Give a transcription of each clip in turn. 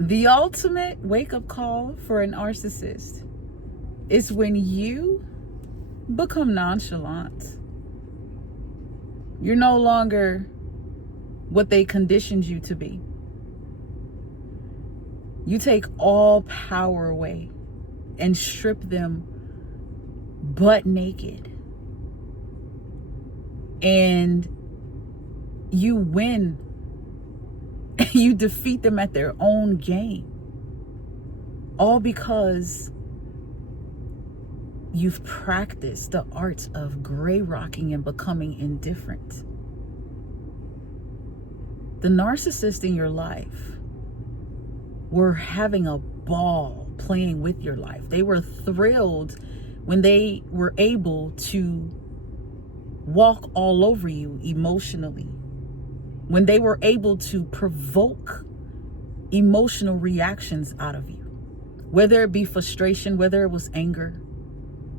The ultimate wake-up call for a narcissist is when you become nonchalant. You're no longer what they conditioned you to be. You take all power away and strip them butt naked. And you win. You defeat them at their own game. All because you've practiced the art of gray rocking and becoming indifferent. The narcissists in your life were having a ball playing with your life. They were thrilled when they were able to walk all over you emotionally, when they were able to provoke emotional reactions out of you, whether it be frustration, whether it was anger,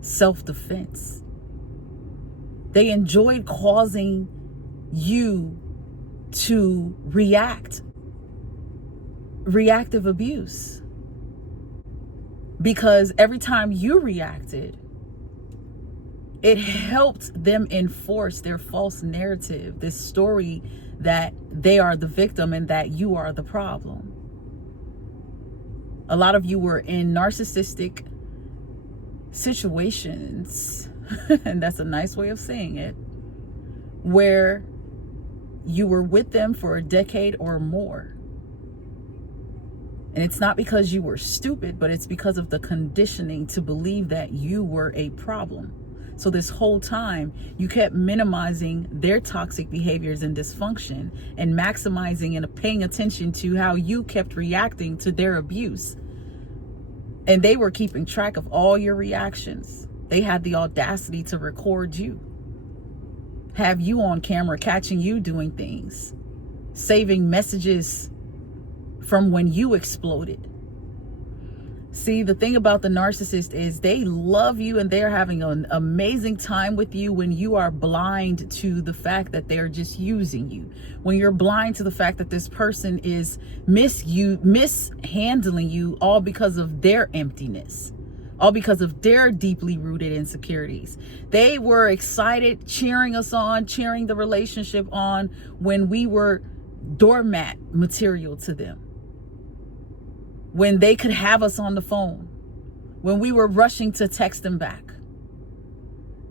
self-defense. They enjoyed causing you to reactive abuse, because every time you reacted, it helped them enforce their false narrative, this story that they are the victim and that you are the problem. A lot of you were in narcissistic situations, and that's a nice way of saying it, where you were with them for a decade or more. And it's not because you were stupid, but it's because of the conditioning to believe that you were a problem. So this whole time, you kept minimizing their toxic behaviors and dysfunction and maximizing and paying attention to how you kept reacting to their abuse. And they were keeping track of all your reactions. They had the audacity to record you, have you on camera, catching you doing things, saving messages from when you exploded. See, the thing about the narcissist is they love you and they're having an amazing time with you when you are blind to the fact that they're just using you. When you're blind to the fact that this person is mishandling you, all because of their emptiness, all because of their deeply rooted insecurities. They were excited, cheering us on, cheering the relationship on when we were doormat material to them. When they could have us on the phone, when we were rushing to text them back,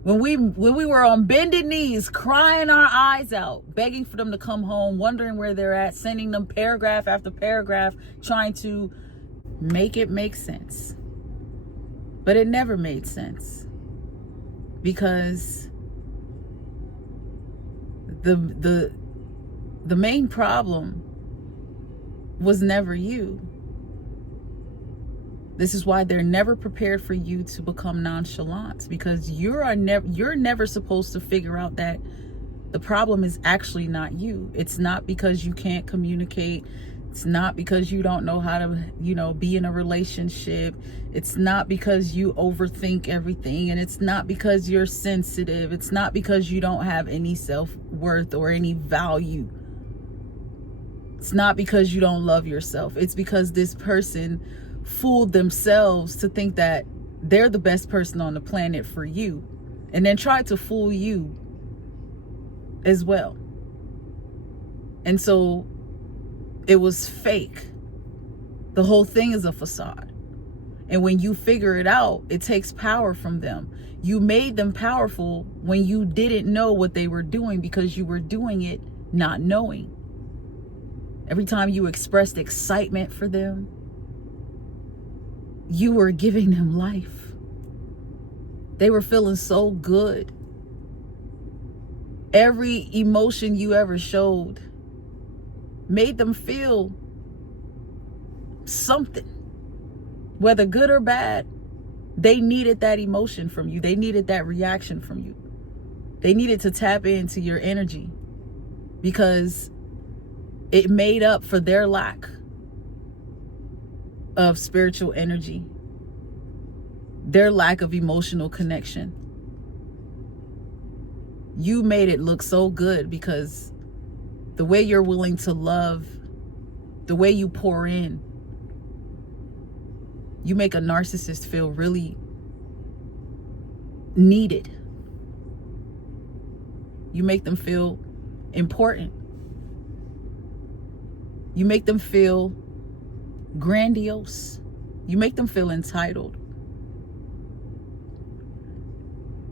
when we were on bended knees, crying our eyes out, begging for them to come home, wondering where they're at, sending them paragraph after paragraph, trying to make it make sense. But it never made sense, because the main problem was never you. This is why they're never prepared for you to become nonchalant, because you're never supposed to figure out that the problem is actually not you. It's not because you can't communicate. It's not because you don't know how to, be in a relationship. It's not because you overthink everything. And it's not because you're sensitive. It's not because you don't have any self-worth or any value. It's not because you don't love yourself. It's because this person fooled themselves to think that they're the best person on the planet for you, and then tried to fool you as well. And so it was fake. The whole thing is a facade. And when you figure it out, it takes power from them. You made them powerful when you didn't know what they were doing, because you were doing it not knowing. Every time you expressed excitement for them, you were giving them life. They were feeling so good. Every emotion you ever showed made them feel something, whether good or bad. They needed that emotion from you. They needed that reaction from you. They needed to tap into your energy, because it made up for their lack of spiritual energy, their lack of emotional connection. You made it look so good, because the way you're willing to love, the way you pour in, You make a narcissist feel really needed. You make them feel important. You make them feel grandiose. You make them feel entitled.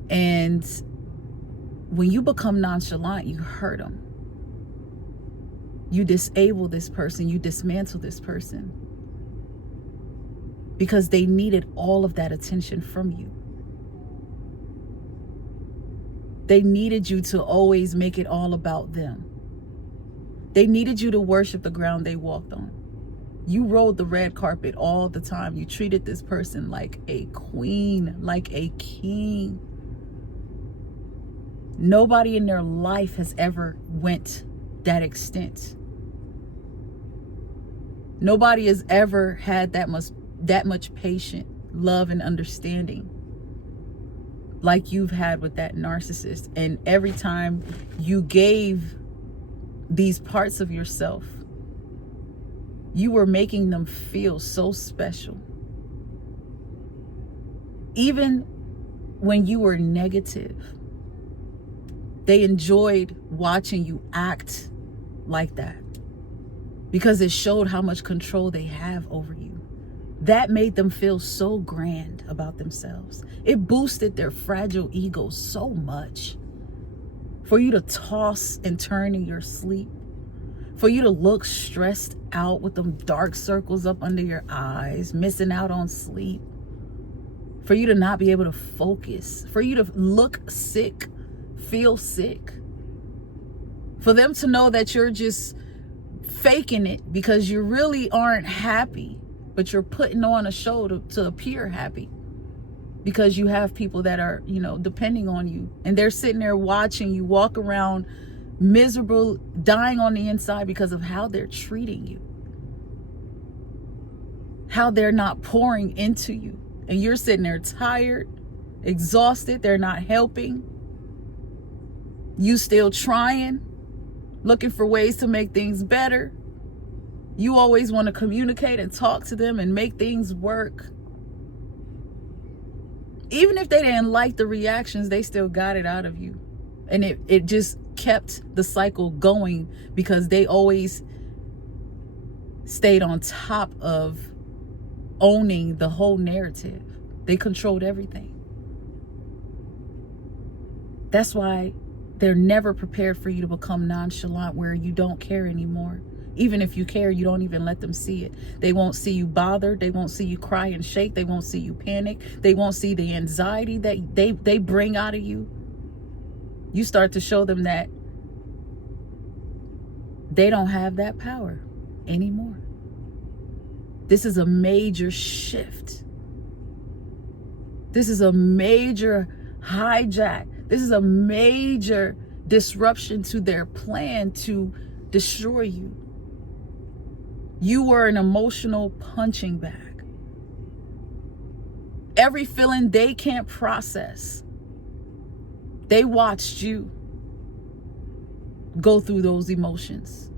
And when you become nonchalant, you hurt them. You disable this person. You dismantle this person. Because they needed all of that attention from you. They needed you to always make it all about them. They needed you to worship the ground they walked on. You rode the red carpet all the time. You treated this person like a queen, like a king. Nobody in their life has ever went that extent. Nobody has ever had that much patience, love, and understanding like you've had with that narcissist. And every time you gave these parts of yourself, you were making them feel so special. Even when you were negative, they enjoyed watching you act like that because it showed how much control they have over you. That made them feel so grand about themselves. It boosted their fragile ego so much. For you to toss and turn in your sleep. For you to look stressed out with them dark circles up under your eyes, missing out on sleep. For you to not be able to focus. For you to look sick, feel sick. For them to know that you're just faking it because you really aren't happy, but you're putting on a show to appear happy because you have people that are, depending on you, and they're sitting there watching you walk around miserable, dying on the inside because of how they're treating you, how they're not pouring into you, and you're sitting there tired, exhausted. They're not helping. You still trying, looking for ways to make things better. You always want to communicate and talk to them and make things work. Even if they didn't like the reactions, they still got it out of you. And it just kept the cycle going because they always stayed on top of owning the whole narrative. They controlled everything. That's why they're never prepared for you to become nonchalant, where you don't care anymore. Even if you care, you don't even let them see it. They won't see you bothered. They won't see you cry and shake. They won't see you panic. They won't see the anxiety that they bring out of you. You start to show them that they don't have that power anymore. This is a major shift. This is a major hijack. This is a major disruption to their plan to destroy you. You were an emotional punching bag. Every feeling they can't process, they watched you go through those emotions.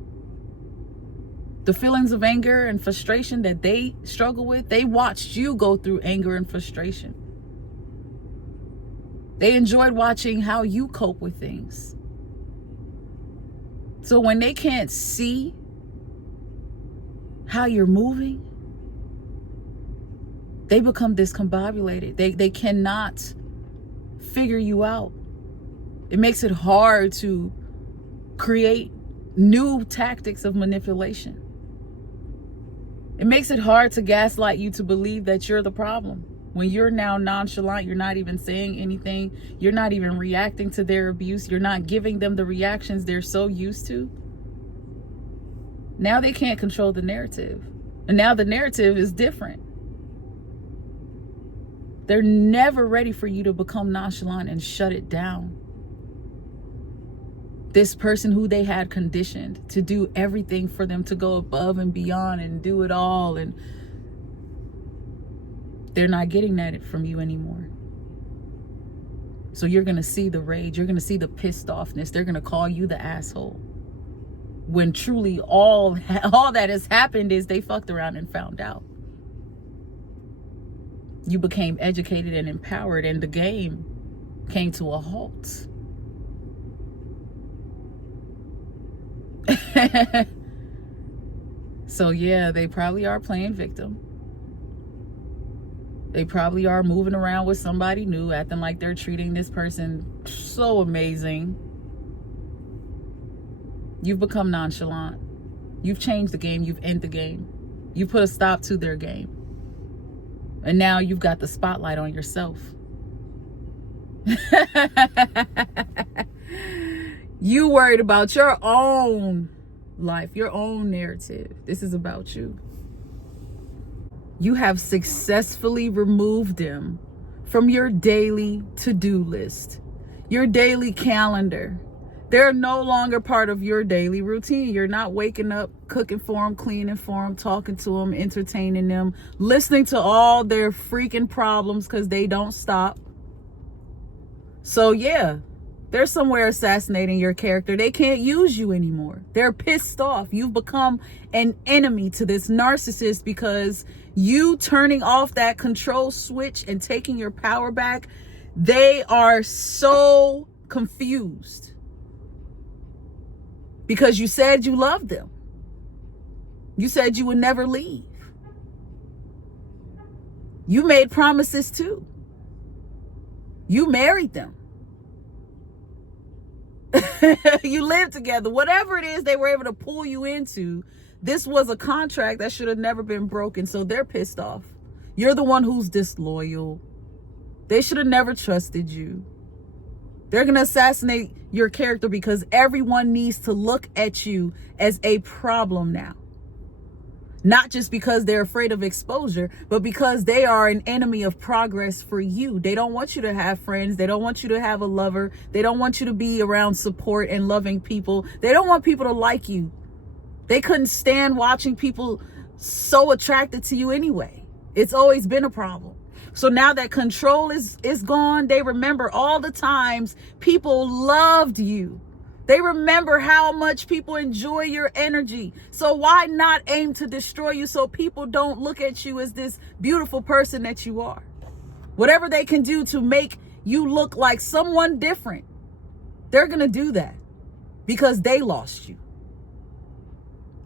The feelings of anger and frustration that they struggle with, they watched you go through anger and frustration. They enjoyed watching how you cope with things. So when they can't see how you're moving, they become discombobulated. They cannot figure you out. It makes it hard to create new tactics of manipulation. It makes it hard to gaslight you to believe that you're the problem. When you're now nonchalant, you're not even saying anything. You're not even reacting to their abuse. You're not giving them the reactions they're so used to. Now they can't control the narrative. And now the narrative is different. They're never ready for you to become nonchalant and shut it down. This person who they had conditioned to do everything for them, to go above and beyond and do it all, and they're not getting that from you anymore. So you're going to see the rage. You're going to see the pissed offness. They're going to call you the asshole. When truly all that has happened is they fucked around and found out. You became educated and empowered, and the game came to a halt. So yeah, they probably are playing victim. They probably are moving around with somebody new, acting like they're treating this person so amazing. You've become nonchalant. You've changed the game. You've ended the game. You put a stop to their game. And now you've got the spotlight on yourself. You worried about your own life, your own narrative. This is about you. You have successfully removed them from your daily to-do list, your daily calendar. They're no longer part of your daily routine. You're not waking up, cooking for them, cleaning for them, talking to them, entertaining them, listening to all their freaking problems because they don't stop. So yeah, they're somewhere assassinating your character. They can't use you anymore. They're pissed off. You've become an enemy to this narcissist because you turning off that control switch and taking your power back, they are so confused. Because you said you loved them. You said you would never leave. You made promises too. You married them. You lived together. Whatever it is they were able to pull you into, this was a contract that should have never been broken. So they're pissed off. You're the one who's disloyal. They should have never trusted you. They're going to assassinate your character because everyone needs to look at you as a problem now. Not just because they're afraid of exposure, but because they are an enemy of progress for you. They don't want you to have friends. They don't want you to have a lover. They don't want you to be around support and loving people. They don't want people to like you. They couldn't stand watching people so attracted to you anyway. It's always been a problem. So now that control is gone, they remember all the times people loved you. They remember how much people enjoy your energy. So why not aim to destroy you so people don't look at you as this beautiful person that you are? Whatever they can do to make you look like someone different, they're going to do that because they lost you.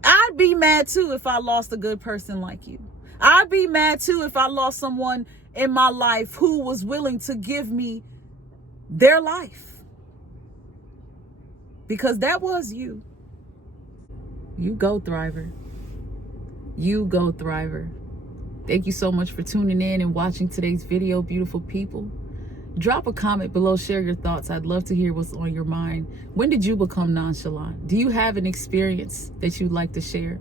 I'd be mad too if I lost a good person like you. I'd be mad too if I lost someone in my life who was willing to give me their life. Because that was you. You go, Thriver. You go, Thriver. Thank you so much for tuning in and watching today's video, beautiful people. Drop a comment below, share your thoughts. I'd love to hear what's on your mind. When did you become nonchalant? Do you have an experience that you'd like to share?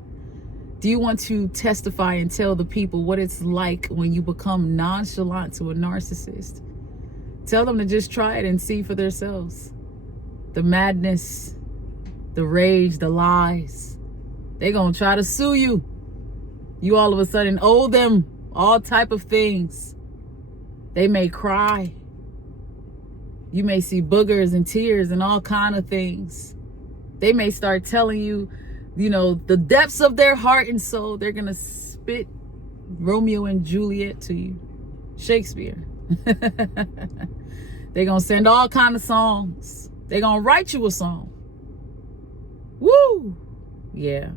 Do you want to testify and tell the people what it's like when you become nonchalant to a narcissist? Tell them to just try it and see for themselves. The madness, the rage, the lies. They're going to try to sue you. You all of a sudden owe them all type of things. They may cry. You may see boogers and tears and all kind of things. They may start telling you, the depths of their heart and soul. They're going to spit Romeo and Juliet to you. Shakespeare. They're going to send all kind of songs. They're going to write you a song. Woo! Yeah.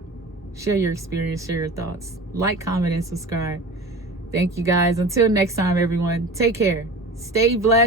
Share your experience, share your thoughts. Like, comment, and subscribe. Thank you guys. Until next time, everyone. Take care. Stay blessed.